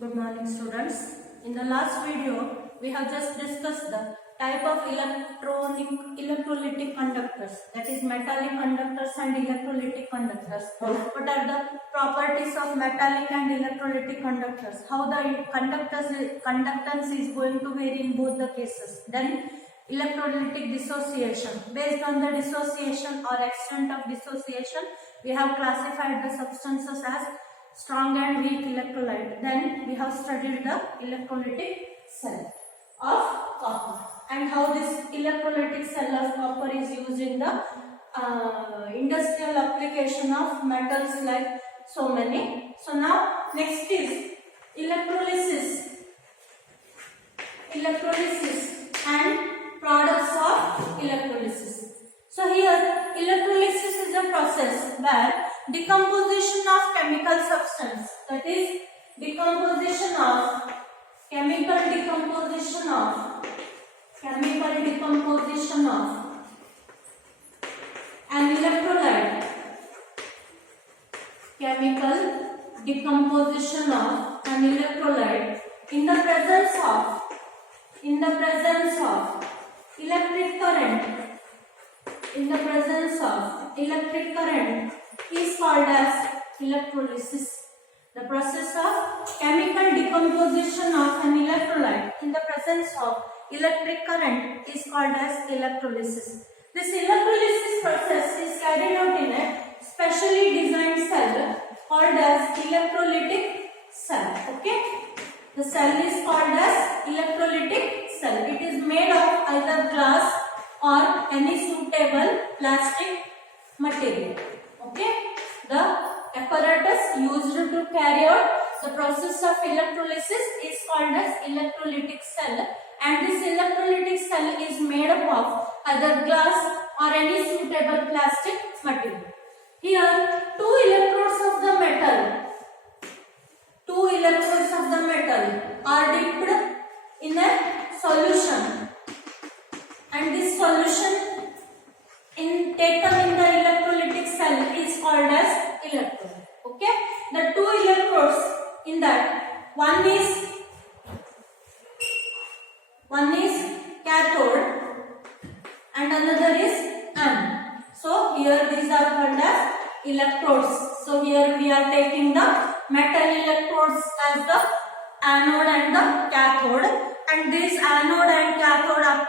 Good morning students. In the last video, we have just discussed the type of electrolytic conductors, that is metallic conductors and electrolytic conductors. What are the properties of metallic and electrolytic conductors? How the conductance is going to vary in both the cases. Then electrolytic dissociation. Based on the dissociation or extent of dissociation, we have classified the substances as strong and weak electrolyte. Then we have studied the electrolytic cell of copper and how this electrolytic cell of copper is used in the industrial application of metals like so many. So now next is electrolysis and products of electrolysis. So here electrolysis is a process where decomposition of chemical substance, that is chemical decomposition of an electrolyte, in the presence of electric current is called as electrolysis. The process of chemical decomposition of an electrolyte in the presence of electric current is called as electrolysis. This electrolysis process is carried out in a specially designed cell called as electrolytic cell. Okay, the cell is called as electrolytic cell. It is made of either glass or any suitable plastic material. Okay, the apparatus used to carry out the process of electrolysis is called as electrolytic cell, and this electrolytic cell is made up of either glass or any suitable plastic material. Here two electrodes of the metal are dipped in a solution, and this solution taken in the electrolytic cell is called as electrode. Okay, the two electrodes in that, one is cathode and another is anode. So here these are called as electrodes. So here we are taking the metal electrodes as the anode and the cathode, and this anode and cathode are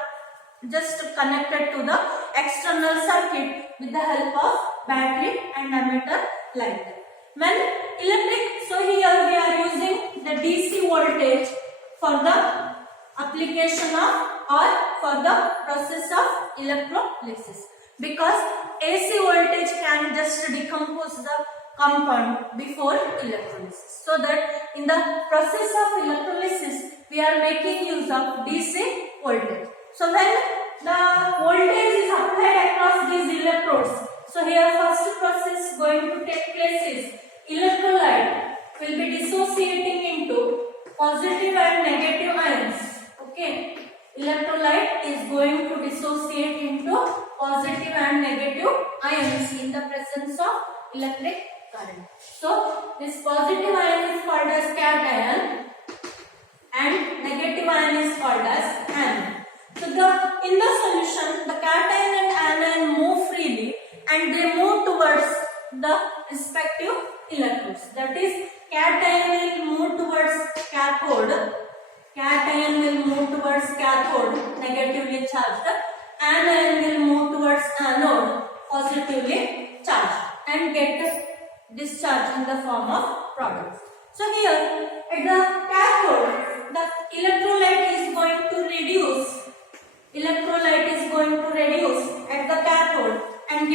just connected to the external circuit with the help of battery and ammeter like that. When so here we are using the DC voltage for the application of or for the process of electrolysis, because AC voltage can just decompose the compound before electrolysis. So that in the process of electrolysis we are making use of DC voltage. So when the voltage is applied across these electrodes, so here first process going to take place is electrolyte will be dissociating into positive and negative ions. Okay, electrolyte is going to dissociate into positive and negative ions in the presence of electric current. So this positive ion is called as cation and negative ion is called as anion. So in the solution, the cation and anion move freely and they move towards the respective electrodes. That is, cation will move towards cathode, negatively charged. Anion will move towards anode, positively charged, and get discharged in the form of product. So here at the cathode, the electrolyte is going to reduce at the cathode and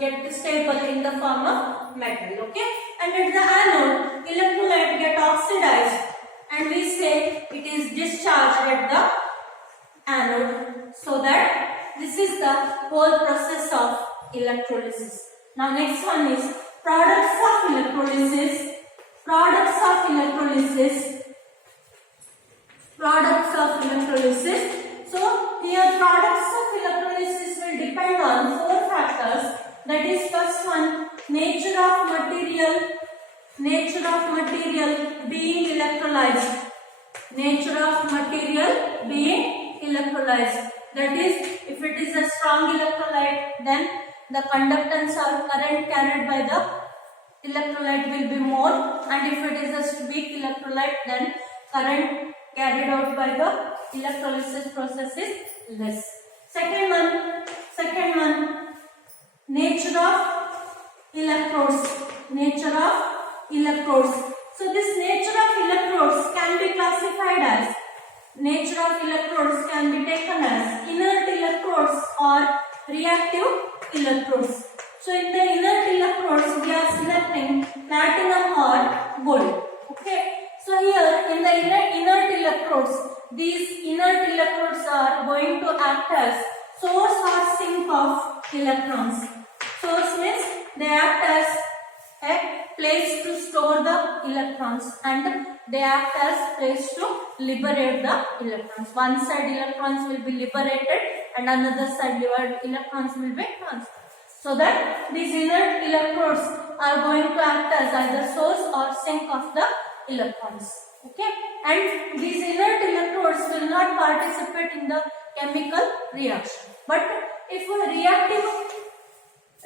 get stable in the form of metal. Okay, and at the anode, electrolyte get oxidized and we say it is discharged at the anode. So that this is the whole process of electrolysis. Now next one is products of electrolysis. So here products of electrolysis will depend on four factors. That is, first one, nature of material nature of material being electrolyzed. Nature of material being electrolyzed. That is, if it is a strong electrolyte, then the conductance or current carried by the electrolyte will be more, and if it is a weak electrolyte, then current carried out by the electrolysis process is less. Second one, nature of electrodes. Nature of electrodes. So this nature of electrodes can be classified as, nature of electrodes can be taken as inert electrodes or reactive electrodes. So in the inert electrodes, we are selecting platinum or gold. Okay. So here in the inert electrodes, these inert electrodes are going to act as source or sink of electrons. Source means they act as a place to store the electrons, and they act as place to liberate the electrons. One side electrons will be liberated and another side electrons will be transferred. So that these inert electrodes are going to act as either source or sink of the electrons. Okay, and these inert electrodes will not participate in the chemical reaction. But if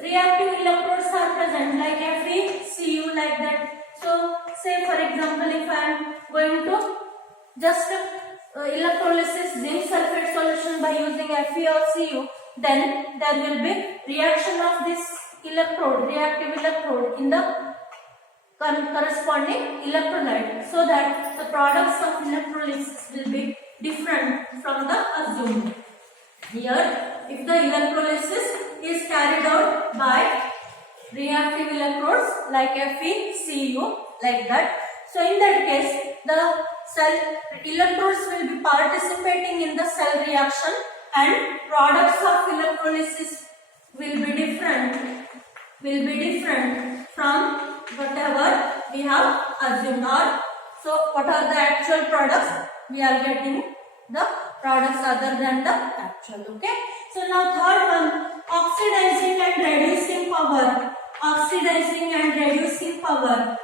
reactive electrodes are present, like FeCu, like that. So say for example, if I am going to just electrolysis zinc sulfate solution by using Fe or Cu, then there will be reaction of this electrode, reactive electrode, in the corresponding electrolyte, so that the products of electrolysis will be different from the assumed. Here, if the electrolysis is carried out by reactive electrodes like FeCu, like that, so in that case, the cell electrodes will be participating in the cell reaction, and products of electrolysis will be different from whatever we have assumed. Or so what are the actual products? We are getting the products other than the actual. Okay. So now third one, oxidizing and reducing power. Oxidizing and reducing power.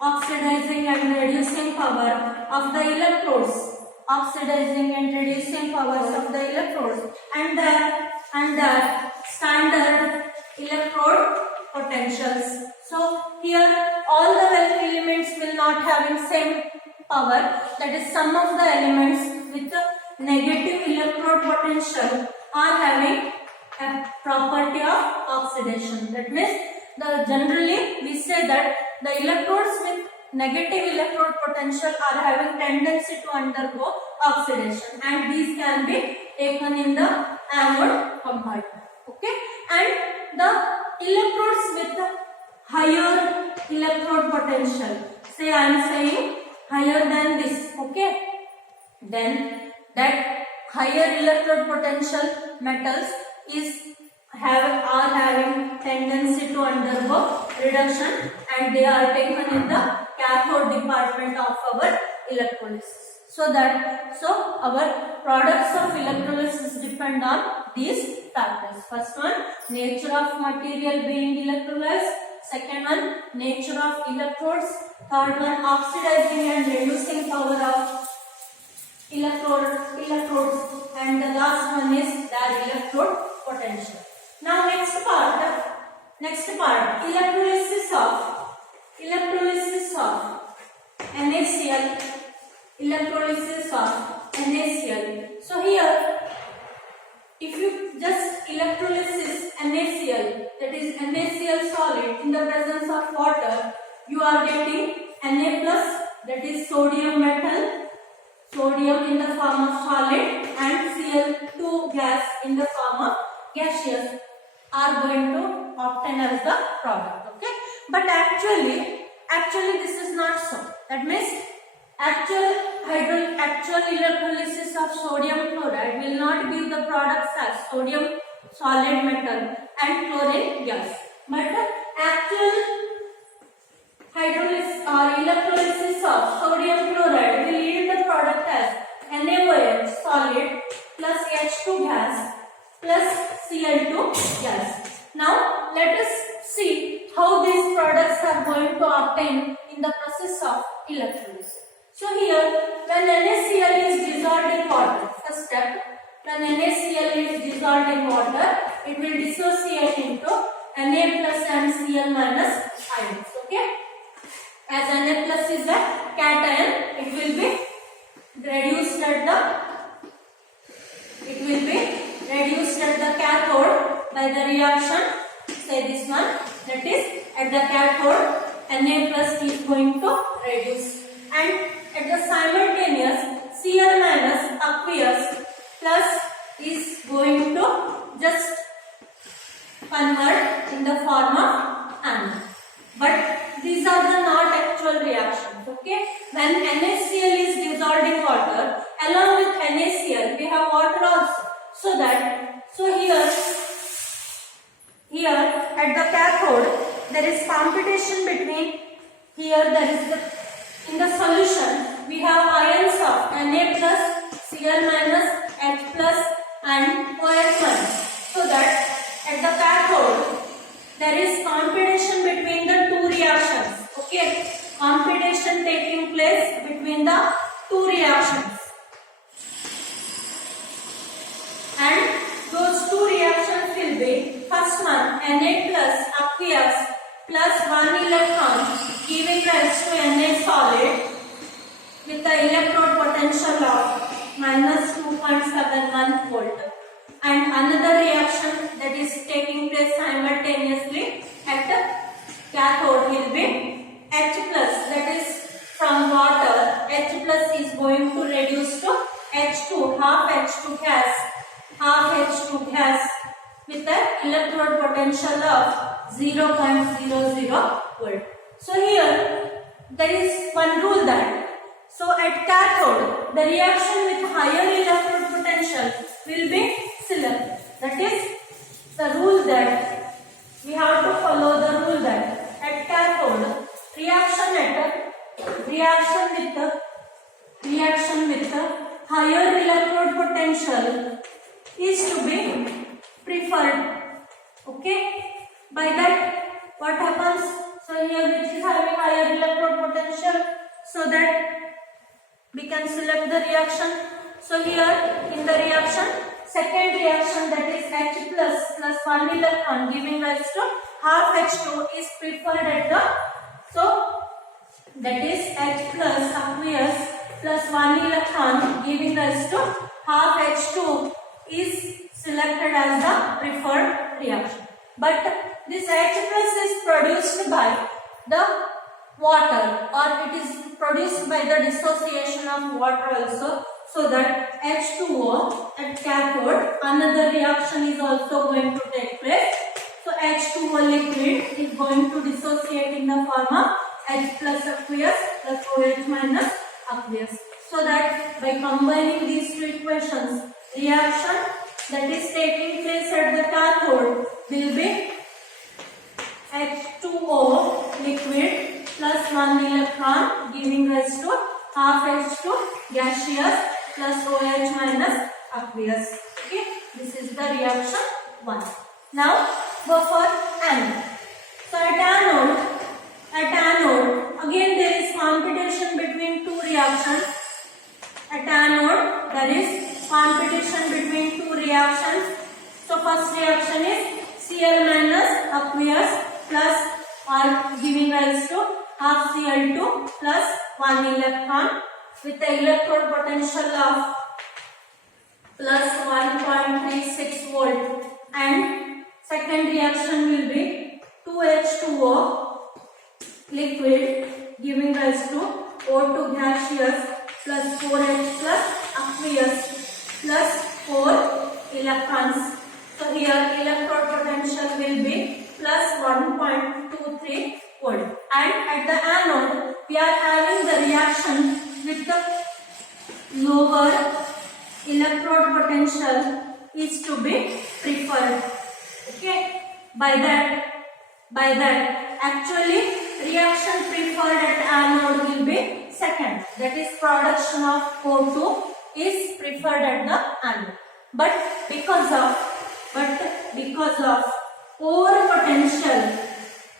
Oxidizing and reducing power of the electrodes. Oxidizing and reducing powers of the electrodes, and the standard electrode potentials. So here all the elements will not having same power. That is, some of the elements with the negative electrode potential are having a property of oxidation. That means generally we say that the electrodes with negative electrode potential are having tendency to undergo oxidation, and these can be taken in the anode compartment. Okay, and the electrodes with the higher electrode potential, say I am saying higher than this, okay, then that higher electrode potential metals are having tendency to undergo reduction, and they are taken in the cathode department of our electrolysis. So our products of electrolysis depend on these factors. First one, nature of material being electrolyzed. Second one, nature of electrodes. Third one, oxidizing and reducing power of electrodes. And the last one is their electrode potential. Now next part, electrolysis of NaCl. Electrolysis of NaCl. So here, if you just electrolysis NaCl, that is NaCl solid in the presence of water, you are getting Na plus, that is sodium metal, sodium in the form of solid, and Cl2 gas in the form of gaseous are going to obtain as the product. Okay, but actually this is not so. That means actual electrolysis of sodium chloride will not give the products as sodium solid metal and chlorine gas, but actual hydrolysis or electrolysis of sodium chloride will yield the product as NaOH solid plus H2 gas plus Cl2 gas. Now let us see how these products are going to obtain in the process of electrolysis. So here, when NaCl is dissolved in water, first step, when NaCl is dissolved in water, it will dissociate into Na plus and Cl minus ions. Okay, as Na plus is a cation, it will be reduced at the cathode by the reaction. Say this one, that is at the cathode Na plus is going to reduce, and at the simultaneous Cl minus aqueous plus is going to just convert in the form of amine. But these are the not actual reactions. Okay, when NaCl is dissolved in water, along with NaCl we have water also. So here at the cathode there is competition between, in the solution we have ions of Na plus, Cl minus, H plus and OH minus. So that at the cathode there is competition between the two reactions. Okay, competition taking place between the two reactions, and those two reactions will be, first one Na plus aqueous plus 1 electron giving rise to Na solid with the electrode potential of minus 2.71 volt, and another reaction that is taking place simultaneously at the cathode will be H plus, that is from water H plus is going to reduce to H2, half H2 gas with the electrode potential of 0.00 volt. So here there is one rule that, so at cathode the reaction with higher electrode potential will be selected. That is the rule that we have to follow, the rule that at cathode reaction with the higher electrode potential is to be preferred. Okay, by that what happens? So here which is having higher electrode potential, so that we can select the reaction. So here in the reaction, second reaction, that is H plus 1 electron giving rise to half H2 is preferred at the, so that is H plus aqueous plus 1 electron giving rise to half H2 is selected as the preferred reaction. But this H plus is produced by the water, or it is produced by the dissociation of water also, so that H2O at cathode another reaction is also going to take place. So H2O liquid is going to dissociate in the form of H plus aqueous plus OH minus aqueous, so that by combining these two equations, reaction that is taking place at the cathode will be H2O liquid plus 1 electron giving rise to half H2 gaseous plus OH minus aqueous. Okay, this is the reaction 1. Now go for anode. So at anode again there is competition between two reactions. At anode there is competition between two reactions. So first reaction is Cl minus aqueous plus, or giving rise to half Cl2 plus 1 electron with the electrode potential of plus 1.36 volt, and second reaction will be 2H2O liquid giving rise to O2 gaseous plus 4H plus aqueous plus 4 electrons. So here electrode potential will be plus 1.23 volt, and at the anode we are having the reaction with the lower electrode potential is to be preferred. Okay, by that actually reaction preferred at anode will be second, that is production of O2 is preferred at the anode, but because of over potential,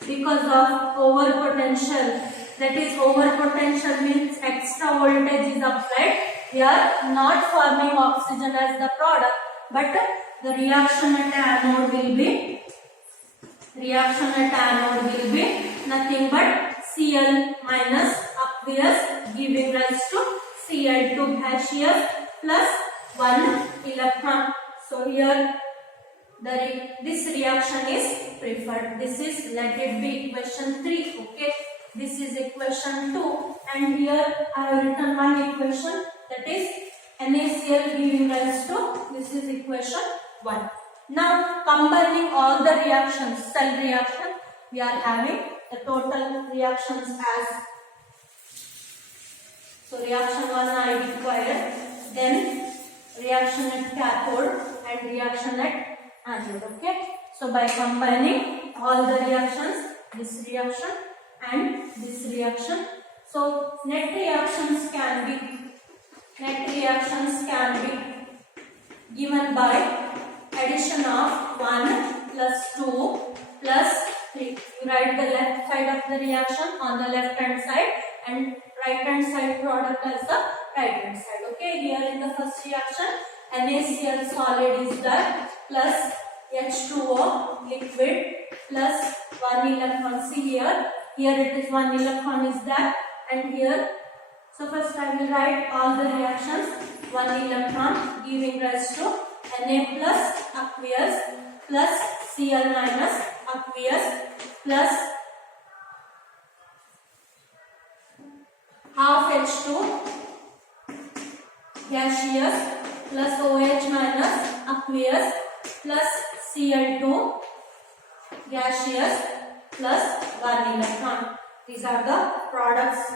because of overpotential. That is, overpotential means extra voltage is applied. We are not forming oxygen as the product, but the reaction at anode will be nothing but Cl minus aqueous, giving rise to Cl2 gaseous plus 1 electron. So here this reaction is preferred. This is, let it be equation 3. Okay, this is equation 2, and here I have written one equation, that is NaCl giving rise to, this is equation 1. Now combining all the reactions, cell reaction, we are having the total reactions as, so reaction 1 I required, then reaction at cathode and reaction at anode. Okay, so by combining all the reactions, this reaction and this reaction, so net reactions can be given by addition of 1 plus 2 plus 3. You write the left side of the reaction on the left hand side and right hand side product as the right hand side. Okay, here in the first reaction, NaCl solid is there plus H2O liquid plus 1 electron. See here it is 1 electron is there, and here, so first I will write all the reactions. 1 electron giving rise to Na plus aqueous plus Cl minus aqueous plus half H2 gaseous plus OH minus aqueous plus Cl2 gaseous plus 1 electron. These are the products.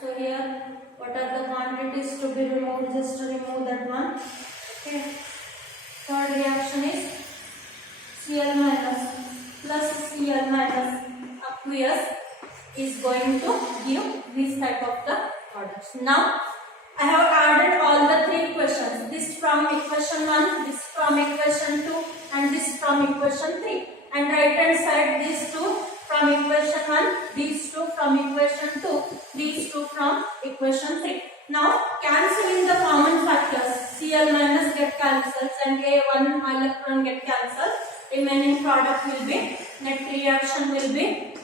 So here, what are the quantities to be removed? Just to remove that one. Okay. Third reaction is Cl minus plus Cl minus aqueous is going to give this type of the products. Now I have added all the 3 equations. This from equation 1, this from equation 2, and this from equation 3. And right hand side, these 2 from equation 1, these 2 from equation 2, these 2 from equation 3. Now cancelling the common factors, Cl minus get cancelled and A1 electron get cancelled. Remaining product will be, net reaction will be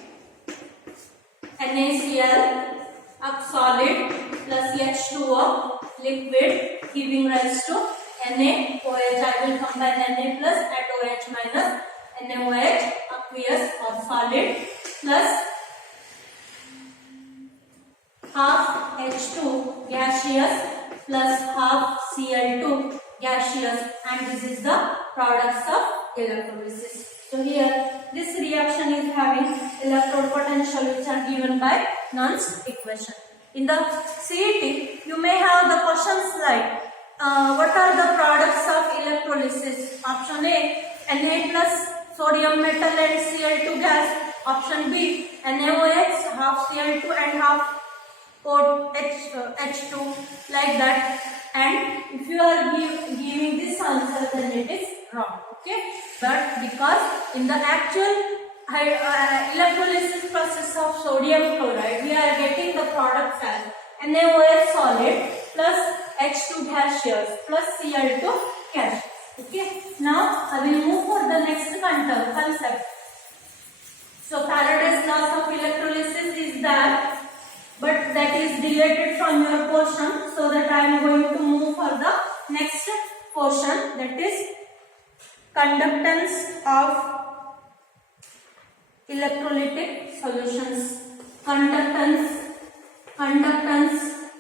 NaCl up solid plus H2O liquid giving rise to NaOH. I will combine Na plus and OH minus NaOH aqueous or solid plus half H2 gaseous plus half Cl2 gaseous, and this is the products of electrolysis. So here this reaction is having electrode potential which are given by Nernst equation. In the CET, you may have the questions like what are the products of electrolysis? Option A, Na plus sodium metal and Cl2 gas. Option B, NaOH, half Cl2 and half H2, like that. And if you are giving this answer, then it is wrong. Okay, but because in the actual electrolysis process of sodium chloride, we are getting the products as NaOH solid plus H2 gaseous plus Cl2 gaseous. Okay, now I will move for the next concept. So Faraday's laws of electrolysis is that, but that is deleted from your portion, so that I am going to move for the next portion, that is conductance of electrolytic solutions. Conductance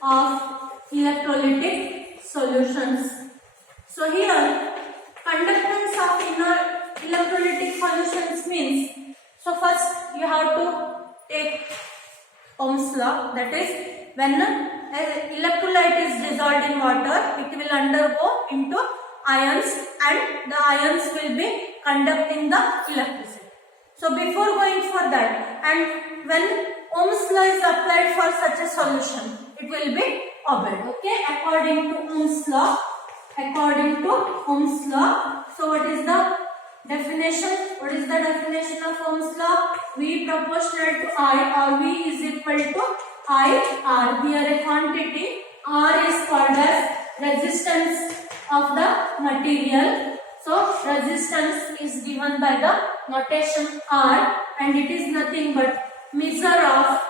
of electrolytic solutions. So here, conductance of electrolytic solutions means, so first you have to take Ohm's law, that is when electrolyte is dissolved in water, it will undergo into ions and the ions will be conducting the electricity. So before going for that, and when Ohm's law is applied for such a solution, it will be obeyed. Okay, according to Ohm's law, according to Ohm's law. So what is the definition? What is the definition of Ohm's law? V proportional to I, or V is equal to I R. Here a quantity R is called as resistance of the material. So resistance is given by the notation R, and it is nothing but measure of,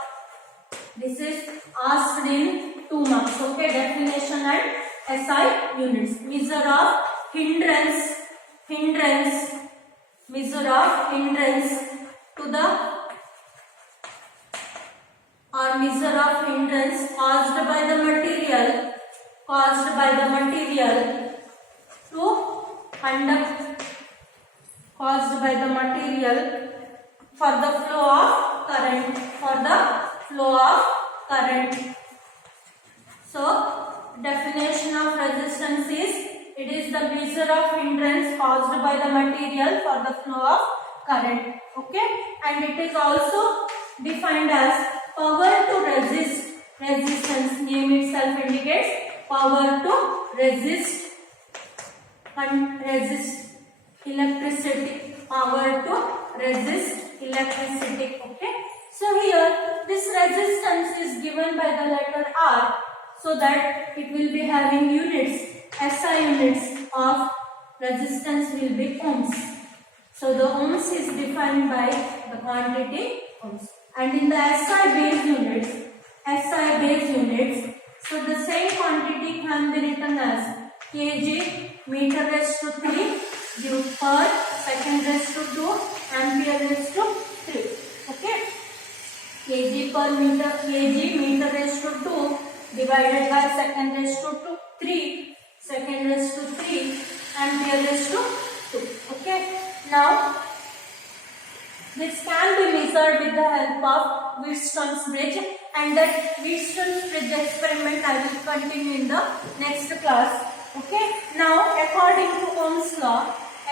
this is asked in 2 marks. Okay, definition and SI units. Measure of hindrance, measure of hindrance to the, or measure of hindrance caused by the material, to conduct, caused by the material for the flow of current, So definition of resistance is, it is the measure of hindrance caused by the material for the flow of current. Okay, and it is also defined as power to resist. Resistance, name itself indicates power to resist electricity. Power to resist electricity. Okay, so here this resistance is given by the letter R, so that it will be having units. SI units of resistance will be ohms. So the ohms is defined by the quantity ohms. And in the SI base units, so the same quantity can be written as kg meter raised to 3 joule per second raised to 2 ampere raised to 3. Okay, kg meter raised to 2 divided by second raised to 3, second raised to 3 ampere raised to 2. Okay, now this can be measured with the help of Wheatstone's bridge, and that Wheatstone's bridge experiment I will continue in the next class. Okay, now according to Ohm's law,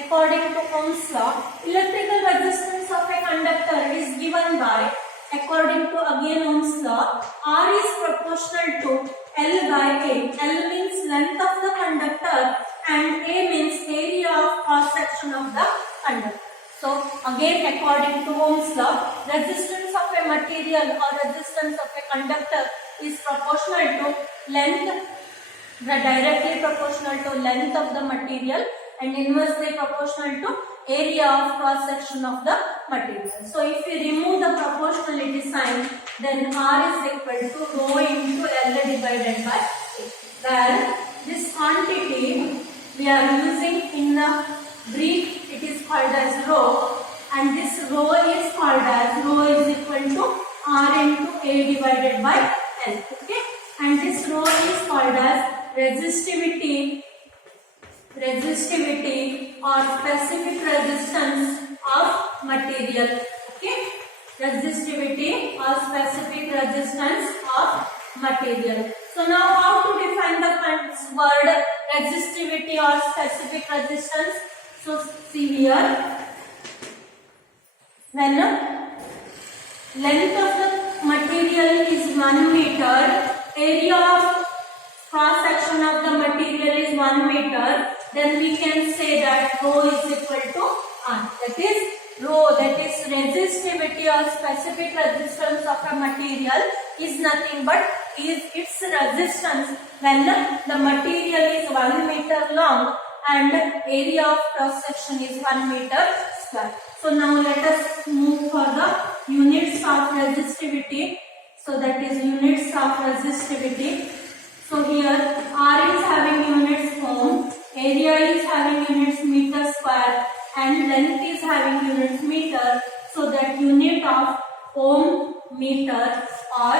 electrical resistance of a conductor is given by, according to again Ohm's law, R is proportional to L by A. L means length of the conductor and A means area of cross section of the conductor. So again, according to Ohm's law, resistance of a material or resistance of a conductor is proportional to length, directly proportional to length of the material, and inversely proportional to area of cross section of the material. So if we remove the proportionality sign, then R is equal to rho into L divided by A, where this quantity we are using in the Greek, it is called as rho, and this rho is called as, rho is equal to R into A divided by L. Okay, and this rho is called as resistivity or specific resistance of material. Okay, resistivity or specific resistance of material. So now how to define the word resistivity or specific resistance? So see here, when length of the material is 1 meter, area of cross section of the material is 1 meter, then we can say that rho is equal to R. That is rho, that is resistivity or specific resistance of a material, is nothing but its resistance when the material is 1 meter long and area of cross section is 1 meter square. So now let us move for the units of resistivity. So that is units of resistivity. So here R is having units ohm, area is having units meter square, and length is having units meter. So that unit of ohm meter or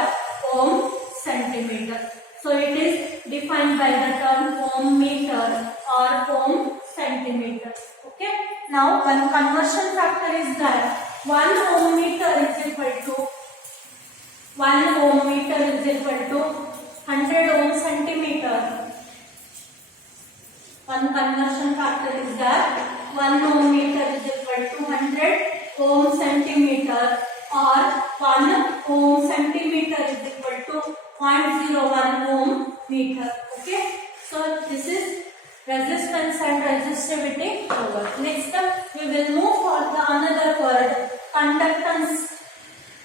ohm centimeter. So it is defined by the term ohm meter or ohm centimeter. Okay. Now one conversion factor is that 1 ohm meter is equal to 100 ohm centimeter. One conversion factor is that 1 ohm meter is equal to 100 ohm centimeter, or 1 ohm centimeter is equal to 0.01 ohm meter. Okay, so this is next we will move for the another word, conductance.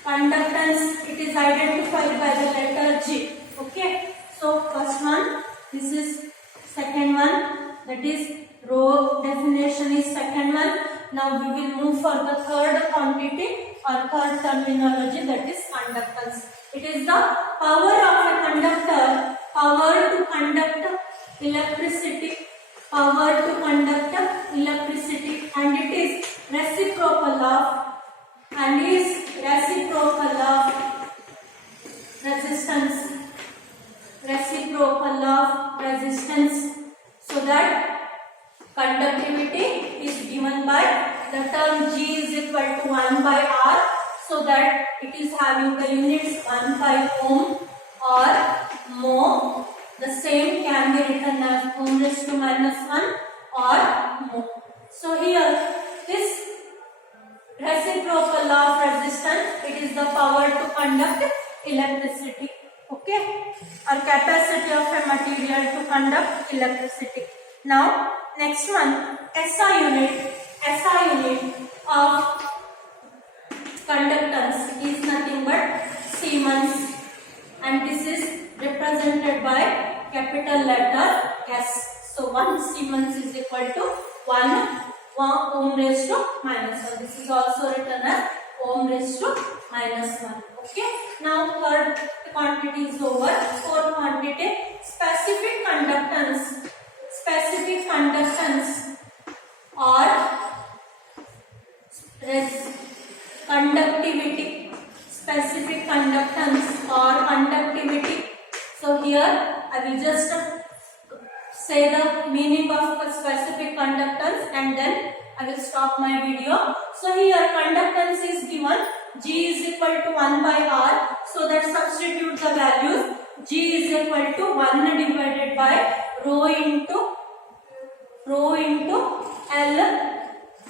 Conductance, it is identified by the letter G. Okay, so first one, this is second one, that is row definition is second one. Now we will move for the third quantity or third terminology, that is conductance. It is the power of a conductor, power to conduct electricity, power to conduct electricity, and it is reciprocal of resistance, reciprocal of resistance, so that conductivity is given by the term G is equal to 1 by R, so that it is having the units 1 by ohm or mho. The same can be written as ohm raised to minus 1 or mho. So here this reciprocal of resistance, it is the power to conduct electricity. Okay, or capacity of a material to conduct electricity. Now next one, SI unit of conductance is nothing but Siemens, and this is represented by capital letter S. So 1 Siemens is equal to 1 ohm raised to minus 1. This is also written as ohm raised to minus 1. Okay, now third quantity is over. Fourth quantity, specific conductance. Specific conductance or conductivity. Specific conductance or conductivity. So here I will just say the meaning of specific conductance and then I will stop my video. So here conductance is given, G is equal to 1 by R, so that substitute the values. G is equal to 1 divided by rho into L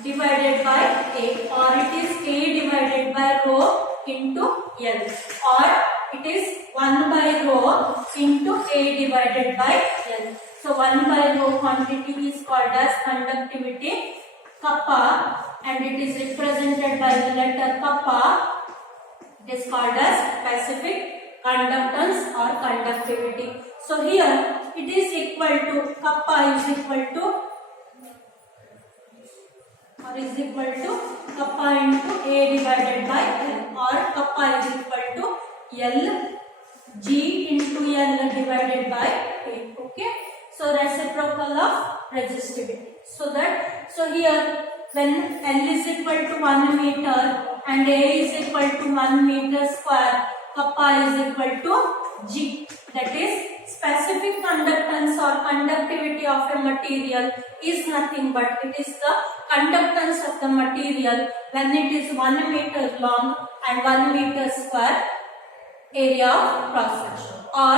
divided by A, or it is A divided by rho into L, or it is 1 by rho into A divided by L. So 1 by rho quantity is called as conductivity, kappa, and it is represented by the letter kappa. It is called as specific conductance or conductivity. So here it is equal to kappa is equal to kappa into A divided by L, or kappa is equal to L G into L divided by A. Okay, so reciprocal of resistivity. So here when L is equal to 1 meter and A is equal to 1 meter square, kappa is equal to G. That is specific conductance or conductivity of a material is nothing but it is the conductance of the material when it is 1 meter long and 1 meter square area of cross section, or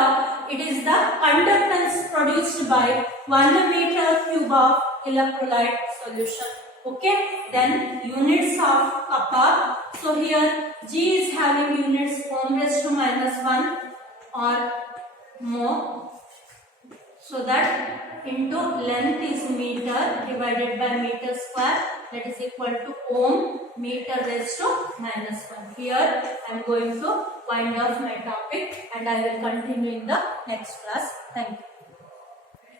it is the conductance produced by 1 meter cube of electrolyte solution. Okay, then units of kappa. So here G is having units ohm raised to minus 1 or mho, so that into length is meter divided by meter square, that is equal to ohm meter raised to minus 1. Here I am going to wind off my topic and I will continue in the next class. Thank you.